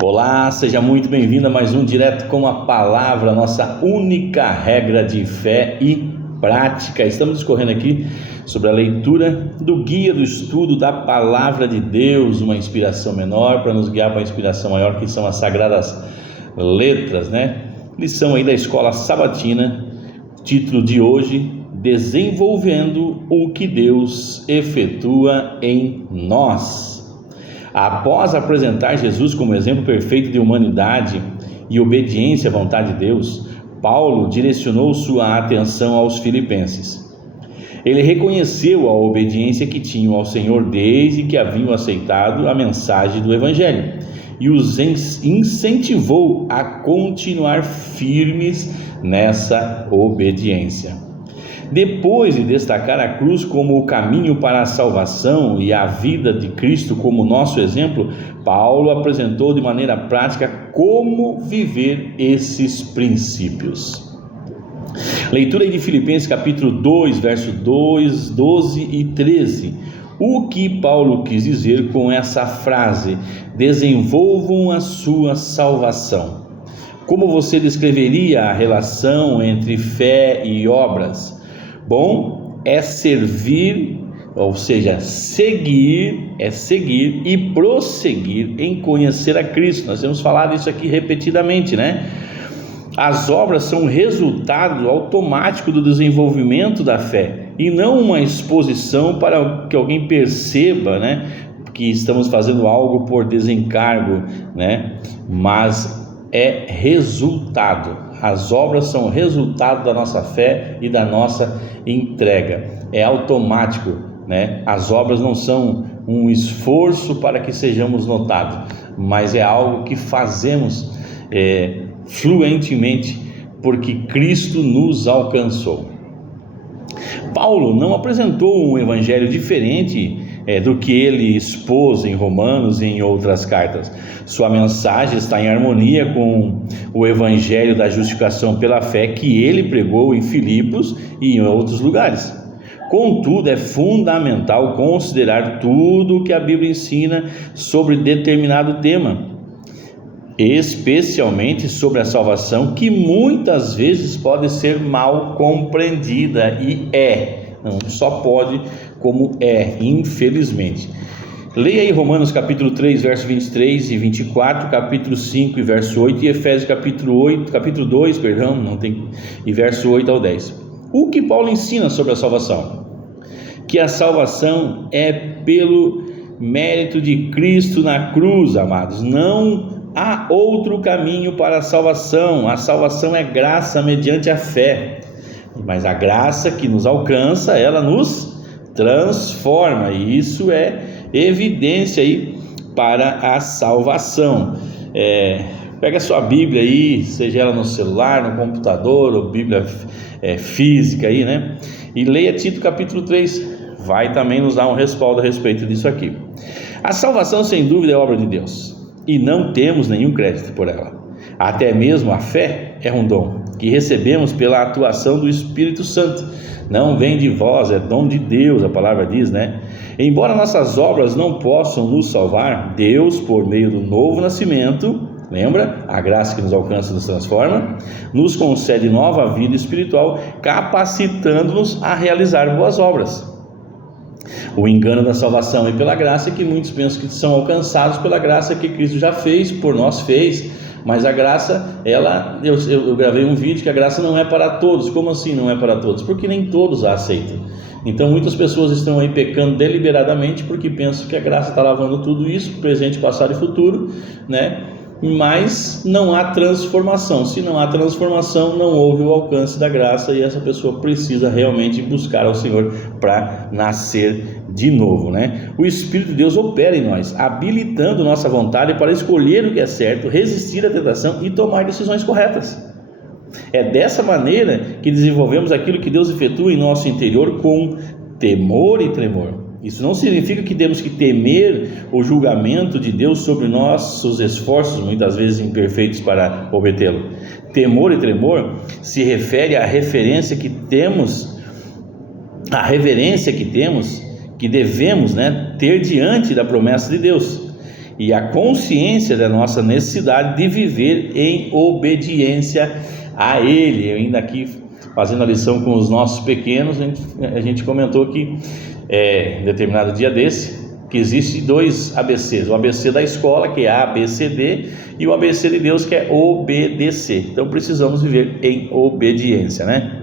Olá, seja muito bem-vindo a mais um Direto com a Palavra, nossa única regra de fé e prática. Estamos discorrendo aqui sobre a leitura do guia do estudo da Palavra de Deus, uma inspiração menor para nos guiar para a inspiração maior, que são as Sagradas Letras, né? Lição aí da Escola Sabatina, título de hoje: Desenvolvendo o que Deus efetua em nós. Após apresentar Jesus como exemplo perfeito de humanidade e obediência à vontade de Deus, Paulo direcionou sua atenção aos filipenses. Ele reconheceu a obediência que tinham ao Senhor desde que haviam aceitado a mensagem do Evangelho e os incentivou a continuar firmes nessa obediência. Depois de destacar a cruz como o caminho para a salvação e a vida de Cristo como nosso exemplo, Paulo apresentou de maneira prática como viver esses princípios. Leitura de Filipenses capítulo 2, versos 2, 12 e 13. O que Paulo quis dizer com essa frase: desenvolvam a sua salvação? Como você descreveria a relação entre fé e obras? Bom, é servir, ou seja, seguir e prosseguir em conhecer a Cristo. Nós temos falado isso aqui repetidamente, né? As obras são resultado automático do desenvolvimento da fé e não uma exposição para que alguém perceba, né, que estamos fazendo algo por desencargo, né? Mas é resultado. As obras são resultado da nossa fé e da nossa entrega. É automático, né? As obras não são um esforço para que sejamos notados, mas é algo que fazemos fluentemente, porque Cristo nos alcançou. Paulo não apresentou um evangelho diferente do que ele expôs em Romanos e em outras cartas. Sua mensagem está em harmonia com o evangelho da justificação pela fé que ele pregou em Filipos e em outros lugares. Contudo, é fundamental considerar tudo o que a Bíblia ensina sobre determinado tema, especialmente sobre a salvação, que muitas vezes pode ser mal compreendida, e não só pode, como infelizmente. Leia aí Romanos capítulo 3, verso 23 e 24, capítulo 5 e verso 8 e Efésios capítulo 2, e verso 8 ao 10. O que Paulo ensina sobre a salvação? Que a salvação é pelo mérito de Cristo na cruz, amados. Não há outro caminho para a salvação. A salvação é graça mediante a fé, mas a graça que nos alcança, ela nos transforma, e isso é evidência aí para a salvação. Pega a sua Bíblia aí, seja ela no celular, no computador, ou Bíblia física aí, né? E leia Tito capítulo 3, vai também nos dar um respaldo a respeito disso aqui. A salvação, sem dúvida, é obra de Deus, e não temos nenhum crédito por ela. Até mesmo a fé é um dom que recebemos pela atuação do Espírito Santo. Não vem de vós, é dom de Deus, a palavra diz, né? Embora nossas obras não possam nos salvar, Deus, por meio do novo nascimento, lembra? A graça que nos alcança nos transforma, nos concede nova vida espiritual, capacitando-nos a realizar boas obras. O engano da salvação é pela graça, que muitos pensam que são alcançados pela graça que Cristo já fez, por nós fez. Mas a graça, eu gravei um vídeo que a graça não é para todos. Como assim não é para todos? Porque nem todos a aceitam. Então muitas pessoas estão aí pecando deliberadamente porque pensam que a graça está lavando tudo isso, presente, passado e futuro, né? Mas não há transformação. Se não há transformação, não houve o alcance da graça, e essa pessoa precisa realmente buscar ao Senhor para nascer de novo, né? O Espírito de Deus opera em nós, habilitando nossa vontade para escolher o que é certo, resistir à tentação e tomar decisões corretas. É dessa maneira que desenvolvemos aquilo que Deus efetua em nosso interior com temor e tremor. Isso não significa que temos que temer o julgamento de Deus sobre nossos esforços, muitas vezes imperfeitos, para obtê-lo. Temor e tremor se refere à referência que temos, à reverência que temos, que devemos, ter diante da promessa de Deus. e a consciência da nossa necessidade de viver em obediência a Ele. Eu ainda aqui fazendo a lição com os nossos pequenos, a gente comentou que em determinado dia desse, que existe 2 ABCs, o ABC da escola, que é A, B, C, D, e o ABC de Deus, que é obedecer. Então precisamos viver em obediência, né?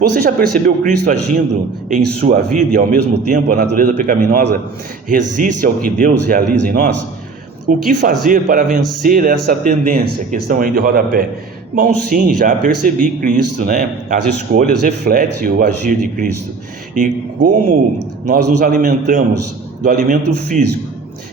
Você já percebeu Cristo agindo em sua vida e ao mesmo tempo a natureza pecaminosa resiste ao que Deus realiza em nós? O que fazer para vencer essa tendência? Questão aí de rodapé. Bom, sim, já percebi Cristo, né? As escolhas refletem o agir de Cristo. E como nós nos alimentamos do alimento físico,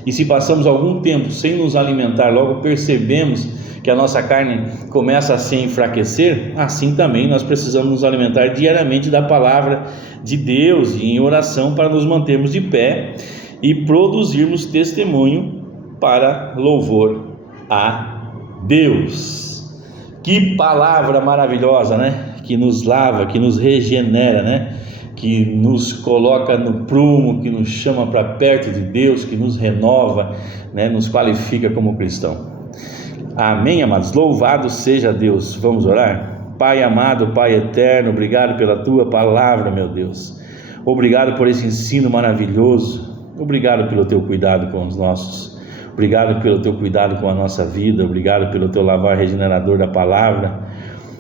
e se passamos algum tempo sem nos alimentar, logo percebemos que a nossa carne começa a se enfraquecer, assim também nós precisamos nos alimentar diariamente da palavra de Deus e em oração para nos mantermos de pé e produzirmos testemunho para louvor a Deus. Que palavra maravilhosa, né? Que nos lava, que nos regenera, né? Que nos coloca no prumo, que nos chama para perto de Deus, que nos renova, né? Nos qualifica como cristão. Amém, amados? Louvado seja Deus. Vamos orar? Pai amado, Pai eterno, obrigado pela Tua palavra, meu Deus. Obrigado por esse ensino maravilhoso. Obrigado pelo Teu cuidado com os nossos. Obrigado pelo Teu cuidado com a nossa vida. Obrigado pelo Teu lavar regenerador da palavra.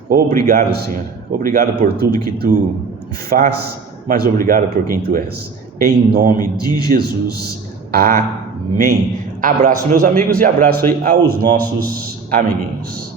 Obrigado, Senhor. Obrigado por tudo que Tu faz, mas obrigado por quem Tu és. Em nome de Jesus. Amém. Abraço, meus amigos, e abraço aí aos nossos amiguinhos.